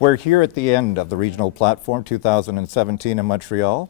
We're here at the end of the Regional Platform 2017 in Montreal.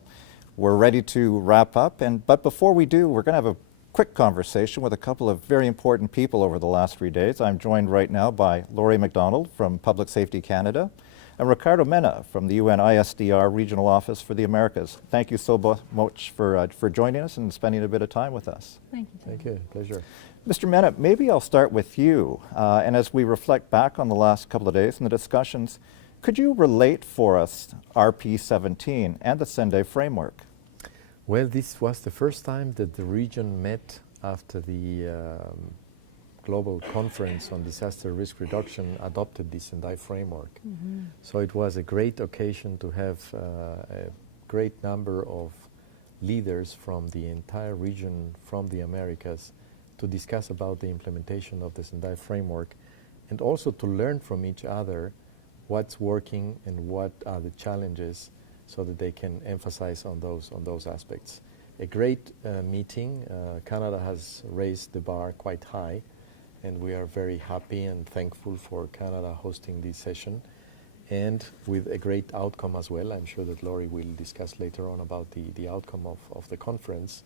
We're ready to wrap up, but before we do, we're going to have a quick conversation with a couple of very important people over the last 3 days. I'm joined right now by Laurie McDonald from Public Safety Canada and Ricardo Mena from the UNISDR Regional Office for the Americas. Thank you so much for joining us and spending a bit of time with us. Thank you. Thank you. Pleasure. Mr. Mena, maybe I'll start with you. And as we reflect back on the last couple of days and the discussions, could you relate for us RP17 and the Sendai framework? Well, this was the first time that the region met after the Global Conference on Disaster Risk Reduction adopted the Sendai framework. So it was a great occasion to have a great number of leaders from the entire region, from the Americas, to discuss about the implementation of the Sendai framework and also to learn from each other what's working and what are the challenges so that they can emphasize on those aspects. A great meeting. Canada has raised the bar quite high, and we are very happy and thankful for Canada hosting this session, and with a great outcome as well. I'm sure that Laurie will discuss later on about the outcome of the conference,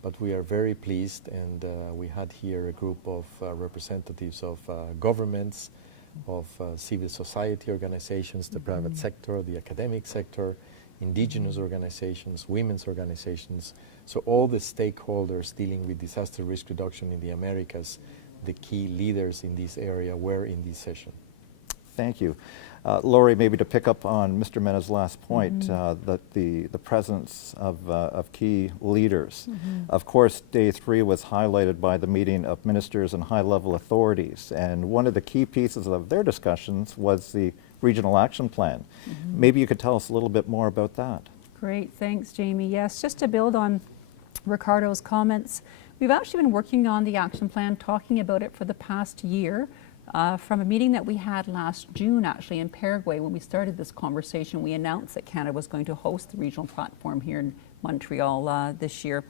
but we are very pleased, and we had here a group of representatives of governments, of civil society organizations, the private sector, the academic sector, indigenous organizations, women's organizations. So all the stakeholders dealing with disaster risk reduction in the Americas, the key leaders in this area were in this session. Thank you. Laurie, maybe to pick up on Mr. Mena's last point, that the presence of key leaders. Of course, day 3 was highlighted by the meeting of ministers and high-level authorities, and one of the key pieces of their discussions was the Regional Action Plan. Maybe you could tell us a little bit more about that. Great, thanks, Jamie. Yes, just to build on Ricardo's comments, we've actually been working on the action plan, talking about it for the past year. From a meeting that we had last June, actually, in Paraguay, when we started this conversation, we announced that Canada was going to host the regional platform here in Montreal this year.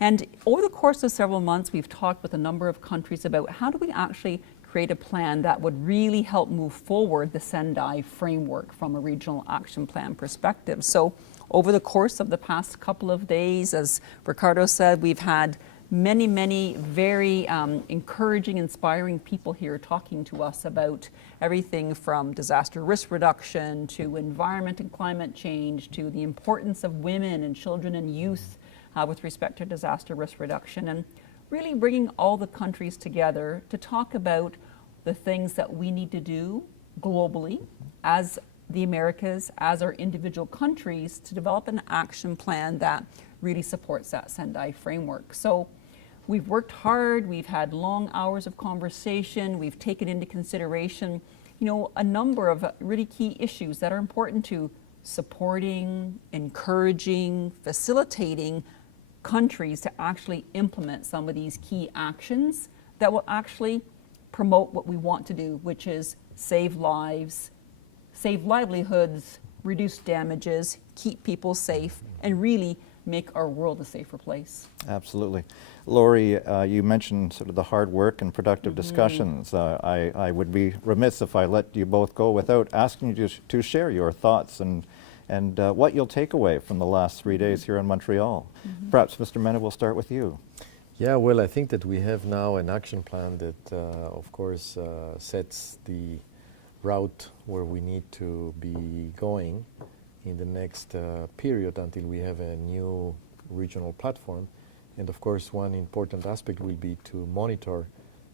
And over the course of several months, we've talked with a number of countries about how do we actually create a plan that would really help move forward the Sendai framework from a regional action plan perspective. So over the course of the past couple of days, as Ricardo said, we've had many very encouraging, inspiring people here talking to us about everything from disaster risk reduction to environment and climate change to the importance of women and children and youth with respect to disaster risk reduction, and really bringing all the countries together to talk about the things that we need to do globally as the Americas, as our individual countries, to develop an action plan that really supports that Sendai framework. So we've worked hard, we've had long hours of conversation, we've taken into consideration, a number of really key issues that are important to supporting, encouraging, facilitating countries to actually implement some of these key actions that will actually promote what we want to do, which is save lives, save livelihoods, reduce damages, keep people safe, and really make our world a safer place. Absolutely. Laurie, you mentioned sort of the hard work and productive discussions. I would be remiss if I let you both go without asking you to share your thoughts and what you'll take away from the last 3 days here in Montreal. Perhaps, Mr. Mena, we'll start with you. Yeah, well, I think that we have now an action plan that, of course, sets the route where we need to be going in the next period until we have a new regional platform. And of course, one important aspect will be to monitor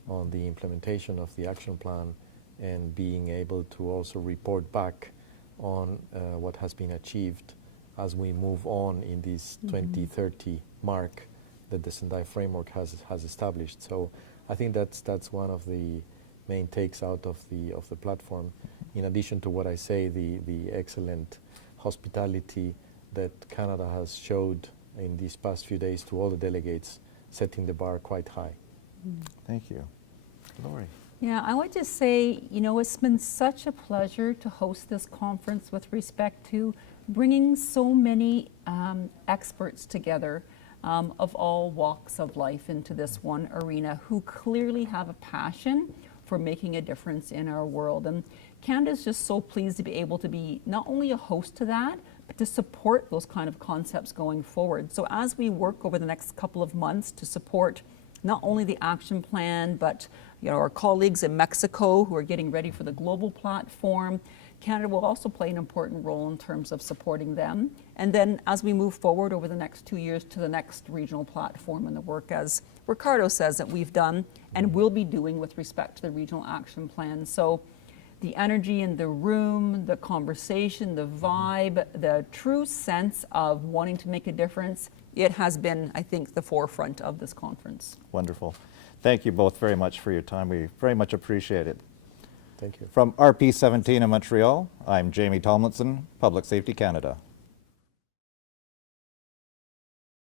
on the implementation of the action plan and being able to also report back on what has been achieved as we move on in this 2030 mark that the Sendai framework has established. So I think that's one of the main takes out of the platform, in addition to what I say, the excellent hospitality that Canada has showed in these past few days to all the delegates, setting the bar quite high. Thank you. Laurie. Yeah, I would just say, it's been such a pleasure to host this conference with respect to bringing so many experts together of all walks of life into this one arena, who clearly have a passion for making a difference in our world. And Canada's just so pleased to be able to be not only a host to that, but to support those kind of concepts going forward. So as we work over the next couple of months to support not only the action plan, but our colleagues in Mexico who are getting ready for the global platform, Canada will also play an important role in terms of supporting them. And then as we move forward over the next 2 years to the next regional platform and the work, as Ricardo says, that we've done and will be doing with respect to the regional action plan. So the energy in the room, the conversation, the vibe, the true sense of wanting to make a difference, it has been, I think, the forefront of this conference. Wonderful. Thank you both very much for your time. We very much appreciate it. Thank you. From RP17 in Montreal, I'm Jamie Tomlinson, Public Safety Canada.